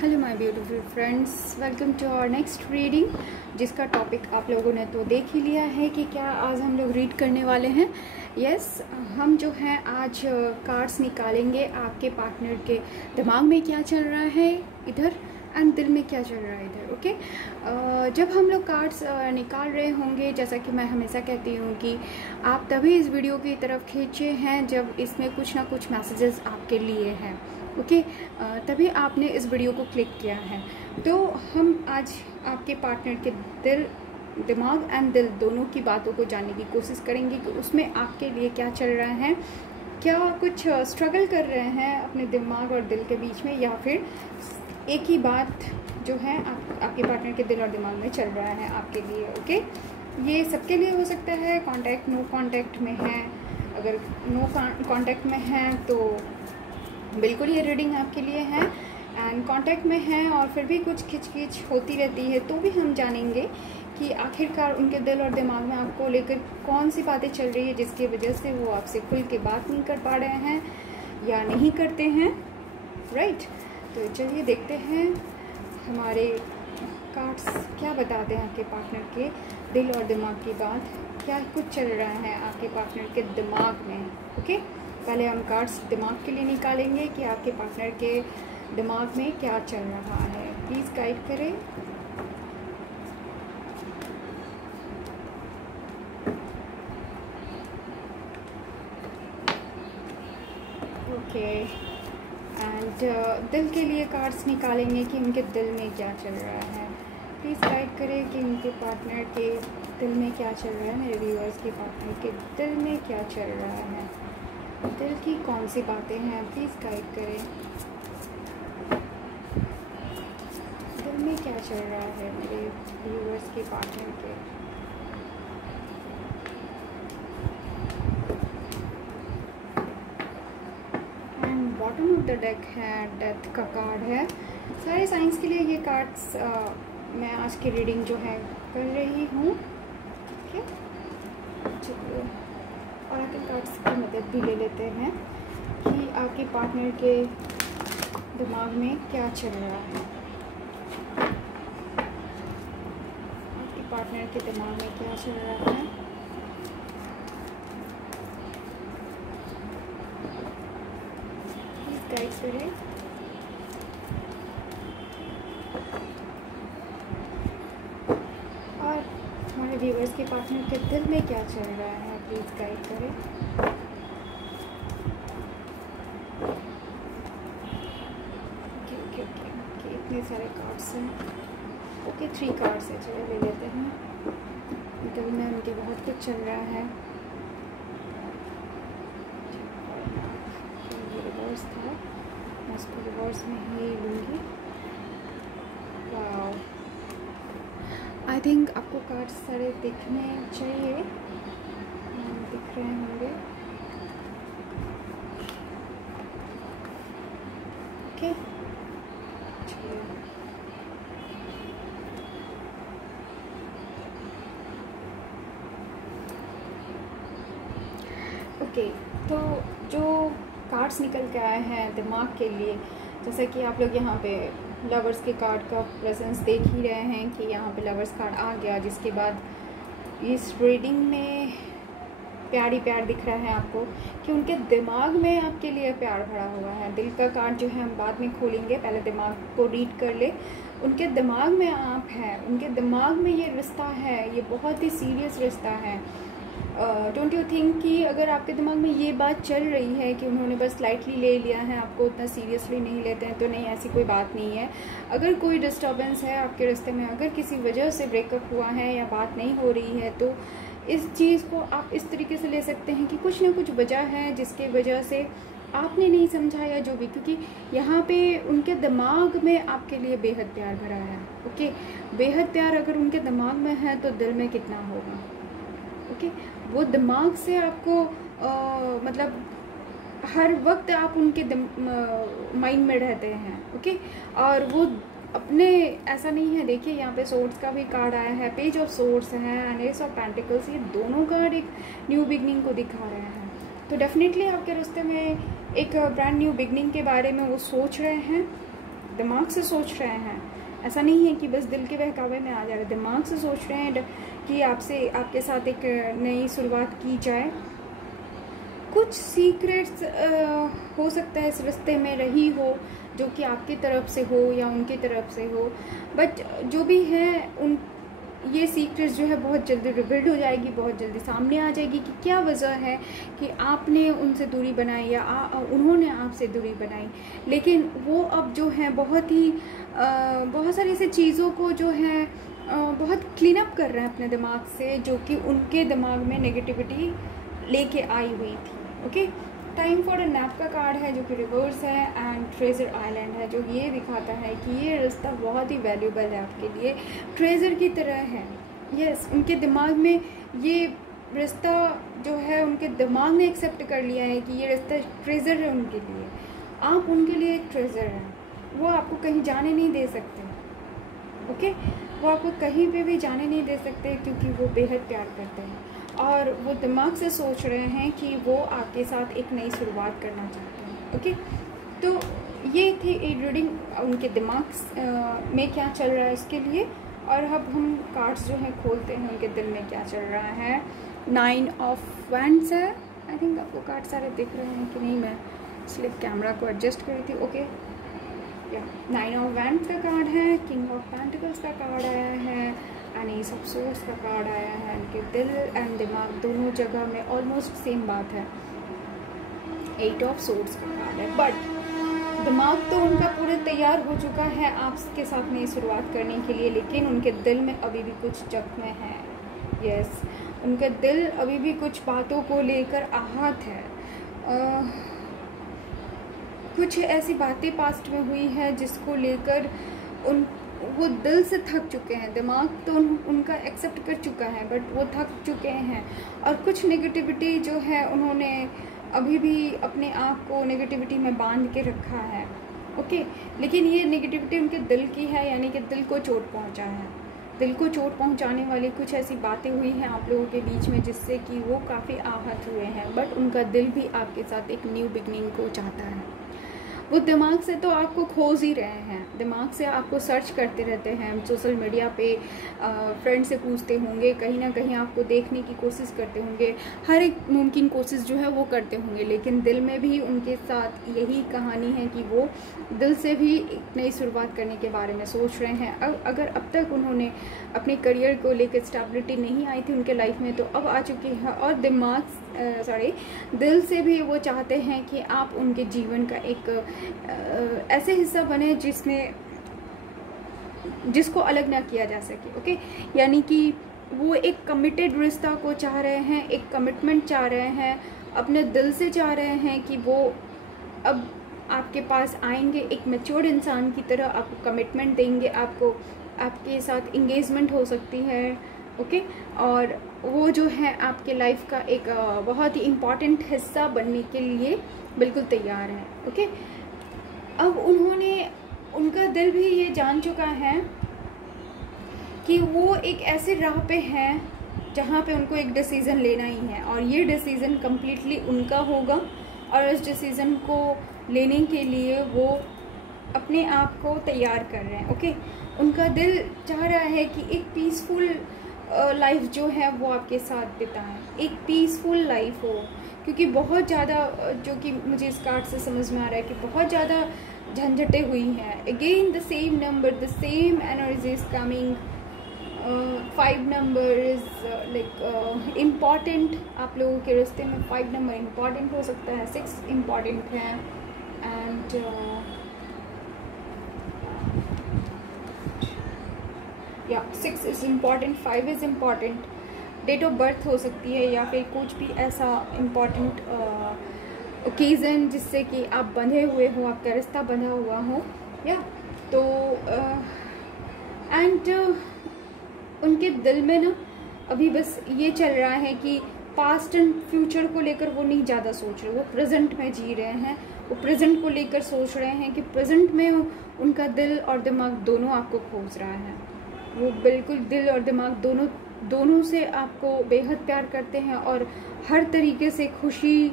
Hello my beautiful friends, welcome to our next reading, जिसका topic आप लोगों ने तो देख ही लिया है कि क्या आज हम लोग रीड करने वाले हैं। यस, हम जो हैं आज कार्ड्स निकालेंगे। आपके पार्टनर के दिमाग में क्या चल रहा है इधर एंड दिल में क्या चल रहा है इधर। ओके, जब हम लोग कार्ड्स निकाल रहे होंगे, जैसा कि मैं हमेशा कहती हूँ कि आप तभी इस वीडियो की तरफ खींचे हैं जब इसमें कुछ ना कुछ मैसेजेस आपके लिए हैं। ओके, तभी आपने इस वीडियो को क्लिक किया है। तो हम आज आपके पार्टनर के दिमाग एंड दिल दोनों की बातों को जानने की कोशिश करेंगे कि उसमें आपके लिए क्या चल रहा है। क्या कुछ स्ट्रगल कर रहे हैं अपने दिमाग और दिल के बीच में, या फिर एक ही बात जो है आपके पार्टनर के दिल और दिमाग में चल रहा है आपके लिए। ओके, ये सबके लिए हो सकता है। कांटेक्ट नो कांटेक्ट में है, अगर नो कांटेक्ट में है तो बिल्कुल ये रीडिंग आपके लिए है। एंड कांटेक्ट में है और फिर भी कुछ खिचखिच होती रहती है, तो भी हम जानेंगे कि आखिरकार उनके दिल और दिमाग में आपको लेकर कौन सी बातें चल रही है जिसकी वजह से वो आपसे खुल के बात नहीं कर पा रहे हैं या नहीं करते हैं। राइट, तो चलिए देखते हैं हमारे कार्ड्स क्या बताते हैं आपके पार्टनर के दिल और दिमाग की बात। क्या कुछ चल रहा है आपके पार्टनर के दिमाग में। ओके, पहले हम कार्ड्स दिमाग के लिए निकालेंगे कि आपके पार्टनर के दिमाग में क्या चल रहा है। प्लीज़ गाइड करें। ओके, एंड दिल के लिए कार्ड्स निकालेंगे कि उनके दिल में क्या चल रहा है। प्लीज़ गाइड करें कि उनके पार्टनर के दिल में क्या चल रहा है। मेरे व्यूअर्स के पार्टनर के दिल में क्या चल रहा है, दिल की कौन सी बातें हैं, प्लीज़ गाइड करें। दिल में क्या चल रहा है मेरे व्यूअर्स के पार्टनर के। And bottom of the deck है डेथ का कार्ड है। सारे साइंस के लिए ये कार्ड्स मैं आज की रीडिंग जो है कर रही हूँ। ठीक है, चलिए ऑरेकल कार्ड्स की मदद भी ले लेते हैं कि आपके पार्टनर के दिमाग में क्या चल रहा है। आपके पार्टनर के दिमाग में क्या चल रहा है। प्लीज़ गाइड करें। और हमारे व्यूअर्स के पार्टनर के दिल में क्या चल रहा है, प्लीज़ गाइड करें। ओके, इतने सारे कार्ड्स हैं। ओके, 3 कार्ड्स है, चलिए ले लेते हैं। दिल में उनके बहुत कुछ चल रहा है। ये रिवर्स था, मैं इसको रिवर्स में ही लूँगी। वाओ, आई थिंक आपको कार्ड्स सारे दिखने चाहिए, दिख रहे होंगे। ओके, ओके, तो जो कार्ड्स निकल के आए हैं दिमाग के लिए, जैसे कि आप लोग यहाँ पे लवर्स के कार्ड का प्रेजेंस देख ही रहे हैं कि यहाँ पे लवर्स कार्ड आ गया, जिसके बाद इस रीडिंग में प्यार ही प्यार दिख रहा है आपको कि उनके दिमाग में आपके लिए प्यार भरा हुआ है। दिल का कार्ड जो है हम बाद में खोलेंगे, पहले दिमाग को रीड कर ले। उनके दिमाग में आप हैं, उनके दिमाग में ये रिश्ता है, ये बहुत ही सीरियस रिश्ता है। डोंट यू थिंक कि अगर आपके दिमाग में ये बात चल रही है कि उन्होंने बस लाइटली ले लिया है, आपको उतना सीरियसली नहीं लेते हैं, तो नहीं, ऐसी कोई बात नहीं है। अगर कोई डिस्टर्बेंस है आपके रिश्ते में, अगर किसी वजह से ब्रेकअप हुआ है या बात नहीं हो रही है, तो इस चीज़ को आप इस तरीके से ले सकते हैं कि कुछ ना कुछ वजह है जिसके वजह से आपने नहीं समझा या जो भी, क्योंकि यहाँ पे उनके दिमाग में आपके लिए बेहद प्यार भरा है। ओके, बेहद प्यार अगर उनके दिमाग में है तो दिल में कितना होगा। ओके, वो दिमाग से आपको मतलब हर वक्त आप उनके माइंड में रहते हैं। ओके, और वो अपने ऐसा नहीं है। देखिए यहाँ पे सोर्ड्स का भी कार्ड आया है, पेज ऑफ सोर्ड्स है एंड एस ऑफ पेंटिकल्स, ये दोनों कार्ड एक न्यू बिगनिंग को दिखा रहे हैं। तो डेफिनेटली आपके रिश्ते में एक ब्रांड न्यू बिगनिंग के बारे में वो सोच रहे हैं। दिमाग से सोच रहे हैं। ऐसा नहीं है कि बस दिल के बहकावे में आ जा रहे, दिमाग से सोच रहे हैं कि आपके साथ एक नई शुरुआत की जाए। कुछ सीक्रेट्स हो सकता है इस रिश्ते में रही हो, जो कि आपकी तरफ से हो या उनकी तरफ से हो, बट जो भी है ये सीक्रेट्स जो है बहुत जल्दी रिवील्ड हो जाएगी, बहुत जल्दी सामने आ जाएगी कि क्या वजह है कि आपने उनसे दूरी बनाई या उन्होंने आपसे दूरी बनाई। लेकिन वो अब जो है बहुत सारी ऐसी चीज़ों को जो है बहुत क्लीन अप कर रहे हैं अपने दिमाग से, जो कि उनके दिमाग में नेगेटिविटी लेके आई हुई थी। Okay, time for a nap का कार्ड है जो कि रिवर्स है, एंड ट्रेजर आइलैंड है जो ये दिखाता है कि ये रिश्ता बहुत ही वैल्यूबल है आपके लिए, ट्रेजर की तरह है। यस, उनके दिमाग में ये रिश्ता जो है उनके दिमाग ने एक्सेप्ट कर लिया है कि ये रिश्ता ट्रेजर है उनके लिए। आप उनके लिए एक ट्रेजर हैं, वो आपको कहीं जाने नहीं दे सकते। ओके, वो आपको कहीं पे भी जाने नहीं दे सकते क्योंकि वो बेहद प्यार करते हैं और वो दिमाग से सोच रहे हैं कि वो आपके साथ एक नई शुरुआत करना चाहते हैं। ओके, तो ये थी रीडिंग उनके दिमाग में क्या चल रहा है इसके लिए। और अब हम कार्ड्स जो हैं खोलते हैं उनके दिल में क्या चल रहा है। 9 ऑफ वैंड्स है। आई थिंक आपको कार्ड सारे दिख रहे हैं कि नहीं, मैं इसलिए कैमरा को एडजस्ट करी थी। ओके, या 9 ऑफ वैंड्स का कार्ड है, किंग ऑफ पेंटिकल्स का कार्ड आया है, एंड एस ऑफ सोर्ड्स का कार्ड आया है। उनके दिल एंड दिमाग दोनों जगह में ऑलमोस्ट सेम बात है। 8 ऑफ सोर्ड्स का कार्ड है, बट दिमाग तो उनका पूरे तैयार हो चुका है आपके साथ नई शुरुआत करने के लिए, लेकिन उनके दिल में अभी भी कुछ जख्म है। यस, उनका दिल अभी भी कुछ बातों को लेकर आहत है। कुछ ऐसी बातें पास्ट में हुई है जिसको लेकर वो दिल से थक चुके हैं। दिमाग तो उनका एक्सेप्ट कर चुका है, बट वो थक चुके हैं और कुछ नेगेटिविटी जो है उन्होंने अभी भी अपने आप को नेगेटिविटी में बांध के रखा है। ओके, लेकिन ये नेगेटिविटी उनके दिल की है, यानी कि दिल को चोट पहुंचा है। दिल को चोट पहुंचाने वाली कुछ ऐसी बातें हुई हैं आप लोगों के बीच में जिससे कि वो काफ़ी आहत हुए हैं, बट उनका दिल भी आपके साथ एक न्यू बिगनिंग को चाहता है। वो दिमाग से तो आपको खोज ही रहे हैं, दिमाग से आपको सर्च करते रहते हैं, सोशल मीडिया पे फ्रेंड से पूछते होंगे, कहीं ना कहीं आपको देखने की कोशिश करते होंगे, हर एक मुमकिन कोशिश जो है वो करते होंगे, लेकिन दिल में भी उनके साथ यही कहानी है कि वो दिल से भी एक नई शुरुआत करने के बारे में सोच रहे हैं। अगर अब तक उन्होंने अपने करियर को लेकर स्टेबिलिटी नहीं आई थी उनके लाइफ में, तो अब आ चुकी है। और दिल से भी वो चाहते हैं कि आप उनके जीवन का एक ऐसे हिस्सा बने जिसको अलग ना किया जा सके। ओके, यानी कि वो एक कमिटेड रिश्ता को चाह रहे हैं, एक कमिटमेंट चाह रहे हैं, अपने दिल से चाह रहे हैं कि वो अब आपके पास आएंगे, एक मैच्योर इंसान की तरह आपको कमिटमेंट देंगे, आपके साथ इंगेजमेंट हो सकती है। ओके, और वो जो है आपके लाइफ का एक बहुत ही इम्पॉर्टेंट हिस्सा बनने के लिए बिल्कुल तैयार है। ओके, अब उनका दिल भी ये जान चुका है कि वो एक ऐसे राह पे हैं जहाँ पे उनको एक डिसीज़न लेना ही है, और ये डिसीज़न कम्प्लीटली उनका होगा। और इस डिसीज़न को लेने के लिए वो अपने आप को तैयार कर रहे हैं। ओके, उनका दिल चाह रहा है कि एक पीसफुल लाइफ जो है वो आपके साथ बिताएं, एक पीसफुल लाइफ हो, क्योंकि बहुत ज़्यादा जो कि मुझे इस कार्ड से समझ में आ रहा है कि बहुत ज़्यादा झंझटें हुई हैं। Again the same number, the same energy is coming. 5 number is like important. आप लोगों के रिश्ते में 5 नंबर इम्पॉर्टेंट हो सकता है, 6 इम्पॉर्टेंट है, एंड या 6 is important, 5 is important. Date of birth हो सकती है या फिर कुछ भी ऐसा इम्पॉर्टेंट ओकेज़न जिससे कि आप बंधे हुए हो, आपका रिश्ता बंधा हुआ हो, या तो एंड उनके दिल में ना अभी बस ये चल रहा है कि पास्ट एंड फ्यूचर को लेकर वो नहीं ज़्यादा सोच रहे, वो प्रेजेंट में जी रहे हैं। वो प्रेजेंट को लेकर सोच रहे हैं कि प्रेजेंट में उनका दिल और दिमाग दोनों आपको खोज रहा है। वो बिल्कुल दिल और दिमाग दोनों से आपको बेहद प्यार करते हैं और हर तरीके से खुशी,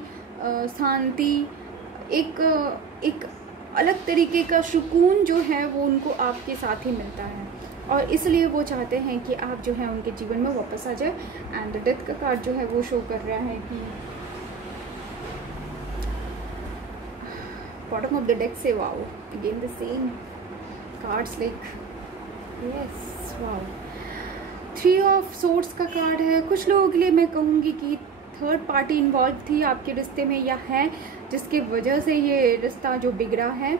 शांति, एक अलग तरीके का सुकून जो है वो उनको आपके साथ ही मिलता है, और इसलिए वो चाहते हैं कि आप जो है उनके जीवन में वापस आ जाए। एंड डेथ का कार्ड जो है वो शो कर रहा है कि बॉटम ऑफ द डेक से wow again the same cards like yes wow. 3 of swords का कार्ड है। कुछ लोगों के लिए मैं कहूँगी कि थर्ड पार्टी इन्वॉल्व थी आपके रिश्ते में या है, जिसके वजह से ये रिश्ता जो बिगड़ा है,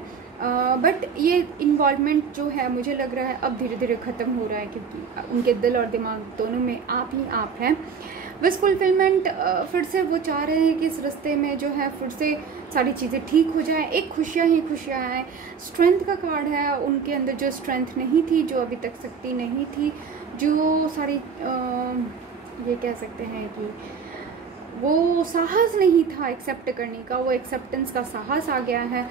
बट ये इन्वॉल्वमेंट जो है मुझे लग रहा है अब धीरे धीरे ख़त्म हो रहा है, क्योंकि उनके दिल और दिमाग दोनों में आप ही आप हैं। विश फुलफिलमेंट फिर से वो चाह रहे हैं कि इस रिश्ते में जो है फिर से सारी चीज़ें ठीक हो जाएं, एक खुशियाँ ही खुशियाँ आएँ। स्ट्रेंथ का कार्ड है। उनके अंदर जो स्ट्रेंथ नहीं थी, जो अभी तक शक्ति नहीं थी, जो सारी ये कह सकते हैं कि वो साहस नहीं था एक्सेप्ट करने का, वो एक्सेप्टेंस का साहस आ गया है।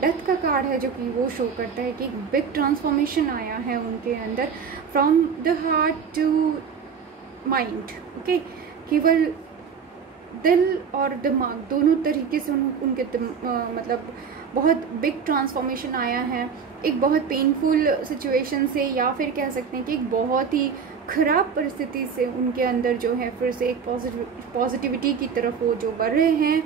डेथ का कार्ड है जो कि वो शो करता है कि एक बिग ट्रांसफॉर्मेशन आया है उनके अंदर, from the heart to mind. Okay, केवल दिल और दिमाग दोनों तरीके से उनके मतलब बहुत बिग ट्रांसफॉर्मेशन आया है। एक बहुत पेनफुल सिचुएशन से, या फिर कह सकते हैं कि एक बहुत ही ख़राब परिस्थिति से उनके अंदर जो है फिर से एक पॉजिटिविटी की तरफ वो जो बढ़ रहे हैं।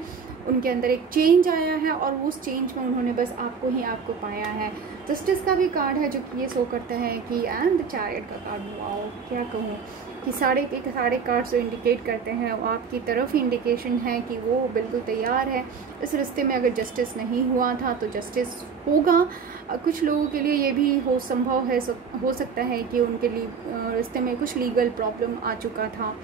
उनके अंदर एक चेंज आया है और उस चेंज में उन्होंने बस आपको ही आपको पाया है। जस्टिस का भी कार्ड है जो कि ये शो करता है कि एंड द चैरियट का कार्ड, वाओ क्या कहूँ कि सारे के सारे कार्ड्स जो इंडिकेट करते हैं वो आपकी तरफ ही इंडिकेशन है कि वो बिल्कुल तैयार है। इस रिश्ते में अगर जस्टिस नहीं हुआ था तो जस्टिस होगा। कुछ लोगों के लिए ये भी हो सकता है कि उनके लिए रिश्ते में कुछ लीगल प्रॉब्लम आ चुका था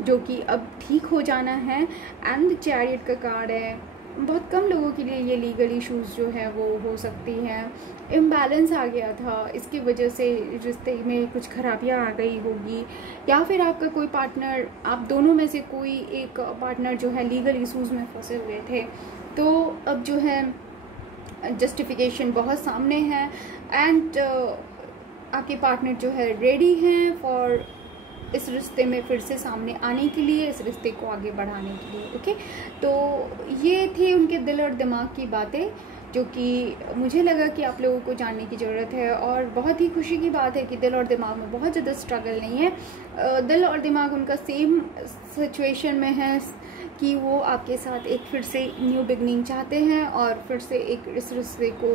जो कि अब ठीक हो जाना है। एंड चैरियट का कार्ड है। बहुत कम लोगों के लिए ये लीगल इश्यूज़ जो है वो हो सकती हैं। इम्बैलेंस आ गया था, इसकी वजह से रिश्ते में कुछ खराबियाँ आ गई होगी, या फिर आपका कोई पार्टनर, आप दोनों में से कोई एक पार्टनर जो है लीगल इश्यूज़ में फंसे हुए थे। तो अब जो है जस्टिफिकेशन बहुत सामने है एंड आपके पार्टनर जो है रेडी हैं फॉर इस रिश्ते में फिर से सामने आने के लिए, इस रिश्ते को आगे बढ़ाने के लिए। ओके, तो ये थी उनके दिल और दिमाग की बातें जो कि मुझे लगा कि आप लोगों को जानने की ज़रूरत है। और बहुत ही खुशी की बात है कि दिल और दिमाग में बहुत ज़्यादा स्ट्रगल नहीं है। दिल और दिमाग उनका सेम सिचुएशन में है कि वो आपके साथ एक फिर से न्यू बिगनिंग चाहते हैं और फिर से एक इस रिश्ते को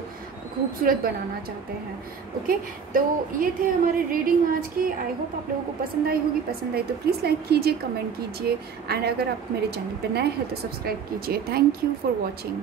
खूबसूरत बनाना चाहते हैं। ओके, तो ये थे हमारे रीडिंग आज की। आई होप आप लोगों को पसंद आई होगी। पसंद आई तो प्लीज़ लाइक कीजिए, कमेंट कीजिए, एंड अगर आप मेरे चैनल पर नए हैं तो सब्सक्राइब कीजिए। Thank you for watching.